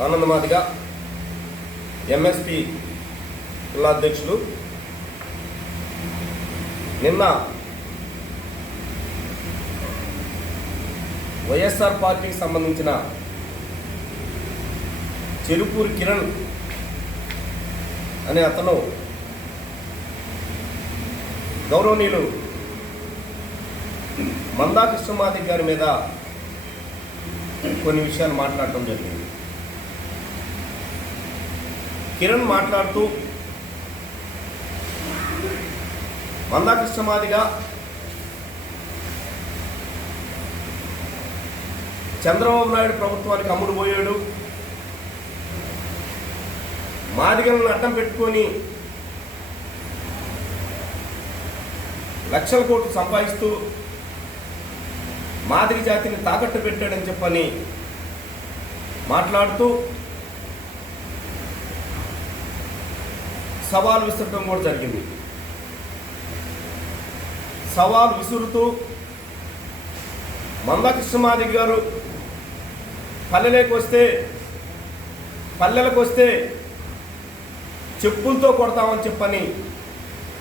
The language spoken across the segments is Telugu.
ఆనంద్ మాదిగ ఎంఎస్పి జిల్లా అధ్యక్షులు. నిన్న వైఎస్ఆర్ పార్టీకి సంబంధించిన చెరుకూరి కిరణ్ అనే అతను గౌరవనీయులు మందా కృష్ణమాదిగ గారి మీద కొన్ని విషయాలు మాట్లాడటం జరిగింది. కిరణ్ మాట్లాడుతూ మందా కృష్ణమాదిగ చంద్రబాబు నాయుడు ప్రభుత్వానికి అమ్ముడు పోయాడు, మాదిగలను అడ్డం పెట్టుకొని లక్షల కోట్లు సంపాదిస్తూ మాదిగ జాతిని తాకట్టు పెట్టాడని చెప్పని మాట్లాడుతూ సవాల్ విసరడం కూడా జరిగింది. సవాల్ విసురుతూ మందా కృష్ణమాదిగ గారు పల్లెలకు వస్తే చెప్పులతో కొడతామని చెప్పని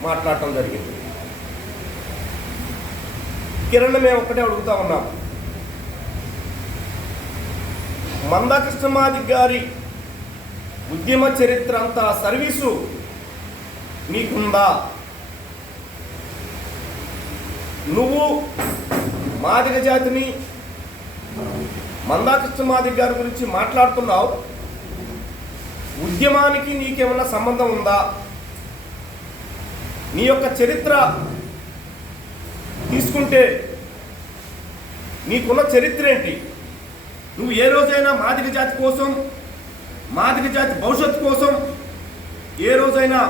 మాట్లాడటం జరిగింది. కిరణ్ మేము ఒక్కటే అడుగుతా ఉన్నాం, మందా కృష్ణమాదిగ గారి ఉద్యమ చరిత్ర అంతా సర్వీసు నీకుందా? నువ్వు మాదిగ జాతిని మందా కృష్ణమాదిగ గారి గురించి మాట్లాడుతున్నావు, ఉద్యమానికి నీకేమన్నా సంబంధం ఉందా? నీ యొక్క చరిత్ర తీసుకుంటే నీకున్న చరిత్ర ఏంటి? నువ్వు ఏ రోజైనా మాదిగ జాతి కోసం, మాదిగ జాతి భవిష్యత్తు కోసం ఏ రోజైనా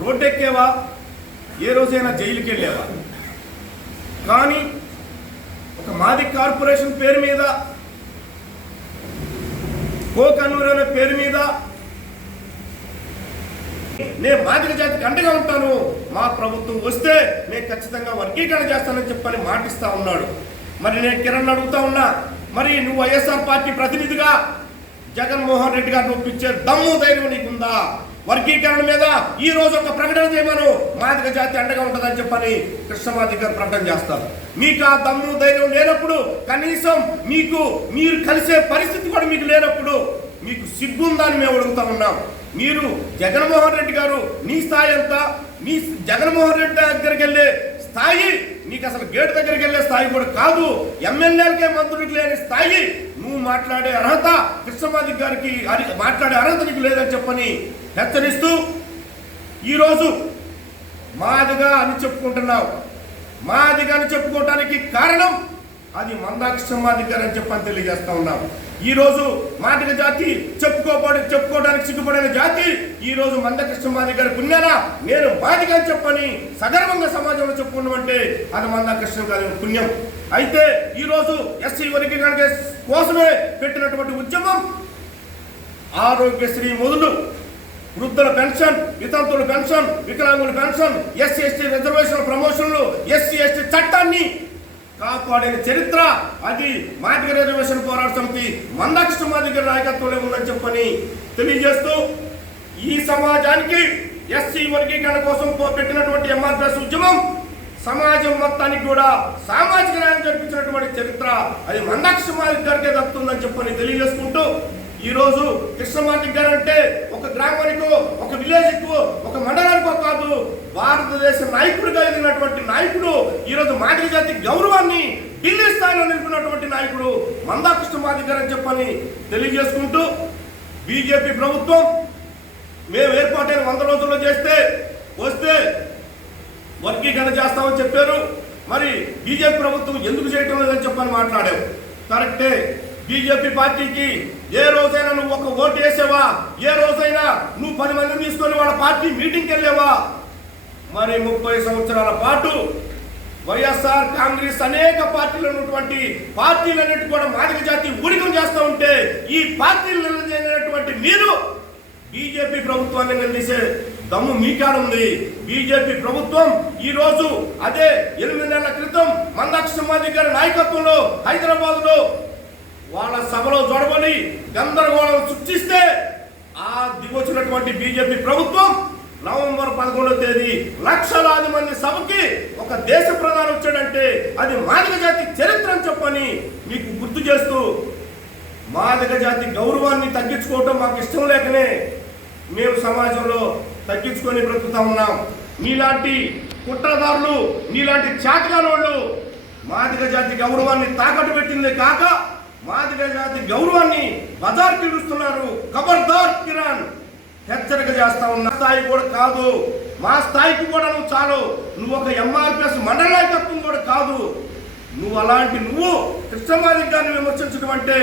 రోడ్డెక్కేవా? ఏ రోజైనా జైలుకి వెళ్ళావా? కానీ ఒక మాదిగ కార్పొరేషన్ పేరు మీద, కోకన్నూరు అనే పేరు మీద నేను మాదిగ జాతికి అండగా ఉంటాను, మా ప్రభుత్వం వస్తే నేను ఖచ్చితంగా వర్గీకరణ చేస్తానని చెప్పని మాటిస్తా ఉన్నాడు. మరి నేను కిరణ్ అడుగుతా ఉన్నా, మరి నువ్వు వైఎస్ఆర్ పార్టీ ప్రతినిధిగా జగన్మోహన్ రెడ్డి గారిని ఒప్పించే దమ్ము ధైర్యం నీకుందా? వర్గీకరణ మీద ఈ రోజు ఒక ప్రకటన చేయమను, మాదిగ జాతి అండగా ఉంటుందని చెప్పని కృష్ణమాదిగ గారు ప్రకటన చేస్తారు. మీకు ఆ దమ్ము ధైర్యం లేనప్పుడు, కనీసం మీరు కలిసే పరిస్థితి కూడా మీకు లేనప్పుడు మీకు సిగ్గుందని మేము అడుగుతా ఉన్నాం. మీరు జగన్మోహన్ రెడ్డి గారు, నీ స్థాయి ఎంత? నీ జగన్మోహన్ రెడ్డి దగ్గరికి వెళ్ళే స్థాయి నీకు అసలు గేటు దగ్గరికి వెళ్ళే స్థాయి కూడా కాదు. ఎమ్మెల్యేలకే మంత్రులకు లేని స్థాయి. నువ్వు మాట్లాడే అర్హత కృష్ణమాదిగ గారికి మాట్లాడే అర్హత నీకు లేదని చెప్పని హెచ్చరిస్తూ, ఈరోజు మాదిగా అని చెప్పుకుంటున్నావు. మాదిగా అని చెప్పుకోవడానికి కారణం అది మందా కృష్ణమాదిగ గారు అని చెప్పని తెలియజేస్తా ఉన్నాం. ఈరోజు మాదిగ జాతి చెప్పుకోవడానికి సిగ్గుపడిన జాతి ఈరోజు మందా కృష్ణమాదిగ గారి పుణ్యాన నేను మాదిగ అని చెప్పని సగర్వంగా సమాజంలో చెప్పుకున్నామంటే అది మందా కృష్ణ గారి పుణ్యం. అయితే ఈరోజు ఎస్సీ వర్గీకరణ కోసమే పెట్టినటువంటి ఉద్యమం ఆరోగ్యశ్రీ మొదలు వృద్ధుల పెన్షన్, వితంతువుల పెన్షన్, వికలాంగుల పెన్షన్, ఎస్సీ ఎస్టీ రిజర్వేషన్ ప్రమోషన్లు, ఎస్సీ ఎస్టీ చట్టాన్ని కాపాడిన చరిత్ర అది మాదిగ రిజర్వేషన్ పోరాట సమితి మందా కృష్ణమాదిగ గారి నాయకత్వంలో ఉందని చెప్పని తెలియజేస్తూ, ఈ సమాజానికి ఎస్సీ వర్గీకరణ కోసం పెట్టినటువంటి ఎంఆర్పిఎస్ ఉద్యమం సమాజం మొత్తానికి కూడా సామాజిక న్యాయం జరిపించినటువంటి చరిత్ర అది మందా కృష్ణమాదిగ గారికే దక్కుతుందని చెప్పని తెలియజేసుకుంటూ, ఈరోజు కృష్ణమాదిగ గారు అంటే ఒక గ్రామానికో, ఒక విలేజ్కో, ఒక మండలానికో కాదు, భారతదేశ నాయకుడిగా ఎదిగినటువంటి నాయకుడు. ఈరోజు మాదిగ జాతి గౌరవాన్ని ఢిల్లీ స్థాయిలో నిలిపినటువంటి నాయకుడు మందా కృష్ణమాదిగ గారు అని చెప్పని తెలియజేసుకుంటూ, బీజేపీ ప్రభుత్వం మేము ఏర్పాటైన 100 రోజుల్లో వస్తే వర్గీకరణ చేస్తామని చెప్పారు. మరి బీజేపీ ప్రభుత్వం ఎందుకు చేయటం లేదని చెప్పని మాట్లాడావు. కరెక్టే, బీజేపీ పార్టీకి ఏ రోజైనా నువ్వు ఒక ఓటు వేసావా? ఏ రోజైనా నువ్వు 10 మందిని తీసుకొని వాళ్ళ పార్టీ మీటింగ్కి వెళ్ళావా? మరి 30 సంవత్సరాల పాటు వైఎస్ఆర్ కాంగ్రెస్ అనేక పార్టీలు ఉన్నటువంటి పార్టీలన్నిటి కూడా మాదిగ జాతి ఊడికం చేస్తూ ఉంటే ఈ పార్టీలు నిలదీసినటువంటి మీరు బీజేపీ ప్రభుత్వాన్ని నిలదీసే దమ్ము మీకాడుంది. బీజేపీ ప్రభుత్వం ఈ రోజు అదే 8 నెలల క్రితం మందా కృష్ణమాదిగ గారి నాయకత్వంలో హైదరాబాద్ లో వాళ్ళ సభలో జొడబడి గందరగోళం సృష్టిస్తే ఆ దిగొచ్చినటువంటి బీజేపీ ప్రభుత్వం నవంబర్ 11వ తేదీ లక్షలాది మంది సభకి ఒక దేశ ప్రధాని వచ్చాడంటే అది మాదిగ జాతి చరిత్ర అని చెప్పని మీకు గుర్తు చేస్తూ, మాదిగ జాతి గౌరవాన్ని తగ్గించుకోవటం మాకు ఇష్టం లేకనే మేము సమాజంలో తగ్గించుకొని బ్రతుకుతా ఉన్నాం. నీలాంటి కుట్రదారులు, నీలాంటి చాటగానోళ్ళు మాదిగ జాతి గౌరవాన్ని తాకట్టు పెట్టిందే కాక మాదిగ జాతి గౌరవాన్ని బజార్కి ఇడుస్తున్నారు. ఖబర్దార్ కిరణ్, హెచ్చరిక చేస్తా ఉన్న స్థాయి కూడా కాదు, మా స్థాయికి కూడా నువ్వు చాలు. నువ్వు ఒక ఎంఆర్పిఎస్ మండల నాయకత్వం కూడా కాదు. నువ్వు అలాంటి కృష్ణమాదిగ గారిని విమర్శించడం అంటే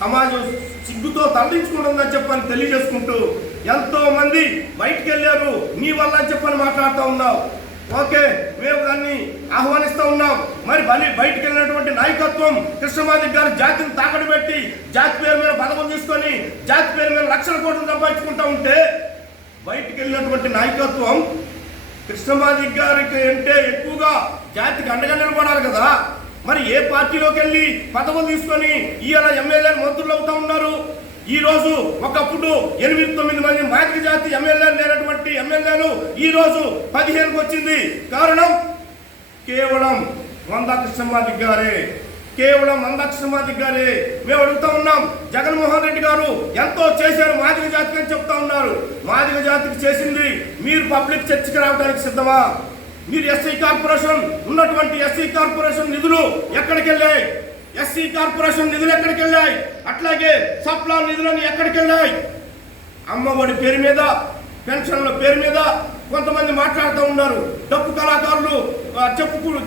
సమాజం సిగ్గుతో తరలించుకుంటుందని చెప్పని తెలియజేసుకుంటూ, ఎంతో మంది బయటికి వెళ్ళారు నీ వల్ల అని చెప్పని మాట్లాడుతూ ఉన్నావు. ఓకే, మేము దాన్ని ఆహ్వానిస్తూ ఉన్నాం. మరి బయటికి వెళ్ళినటువంటి నాయకత్వం కృష్ణమాదిగ గారు జాతిని తాకట్టు పెట్టి జాతి పేరు మీద పదవులు తీసుకొని జాతి పేరు మీద లక్షల కోట్లు సంపాదించుకుంటా ఉంటే, బయటికి వెళ్ళినటువంటి నాయకత్వం కృష్ణమాదిగ గారికి అంటే ఎక్కువగా జాతికి అండగా నిలబడాలి కదా. మరి ఏ పార్టీలోకి వెళ్ళి పదవులు తీసుకొని ఇవాళ ఎమ్మెల్యేలు మంత్రులు అవుతా ఉన్నారు. ఈ రోజు ఒకప్పుడు 8-9 మంది మాదిగ జాతి ఎమ్మెల్యేలు లేనటువంటి ఎమ్మెల్యేలు ఈ రోజు 15కి వచ్చింది. కారణం కేవలం వంద కృష్ణమాదిగ గారే, కేవలం వంద కృష్ణమాదిగ గారే. మేము అడుగుతా ఉన్నాం, జగన్మోహన్ రెడ్డి గారు ఎంతో చేశారు మాదిగ జాతికి అని చెప్తా ఉన్నారు. మాదిగ జాతికి చేసింది మీరు పబ్లిక్ చర్చకి రావడానికి సిద్ధమా? మీరు ఎస్సీ కార్పొరేషన్ ఉన్నటువంటి ఎస్సీ కార్పొరేషన్ నిధులు ఎక్కడికి వెళ్ళాయి? ఎస్సీ కార్పొరేషన్ నిధులు ఎక్కడికి వెళ్ళాయి? అట్లాగే సప్లా నిధులను ఎక్కడికి వెళ్ళాయి? అమ్మఒడి పేరు మీద, పెన్షన్ల పేరు మీద కొంతమంది మాట్లాడుతూ ఉన్నారు. డప్పు కళాకారులు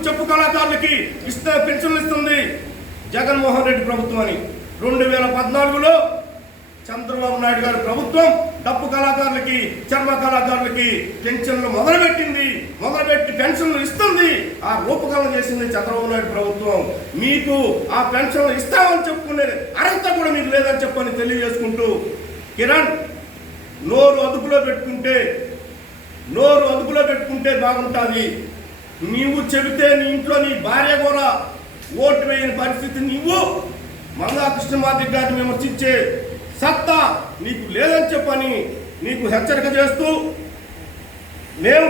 చెప్పు కళాకారులకి పెన్షన్లు ఇస్తుంది జగన్మోహన్ రెడ్డి ప్రభుత్వం అని. 2014లో చంద్రబాబు నాయుడు గారి ప్రభుత్వం డప్పు కళాకారులకి, చర్మ కళాకారులకి పెన్షన్లు మొదలుపెట్టి పెన్షన్లు ఇస్తుంది. ఆ రూపకల్పన చేసింది చంద్రబాబు నాయుడు ప్రభుత్వం. మీకు ఆ పెన్షన్లు ఇస్తామని చెప్పుకునే అర్హత కూడా మీకు లేదని చెప్పని తెలియజేసుకుంటూ, కిరణ్ నోరు అదుపులో పెట్టుకుంటే బాగుంటుంది. నీవు చెబితే నీ ఇంట్లో నీ భార్య కూడా ఓటు వేయని పరిస్థితి నీవు మందా కృష్ణమాదిగ గారిని విమర్శించే సత్తా నీకు లేదని చెప్పని నీకు హెచ్చరిక చేస్తూ, మేము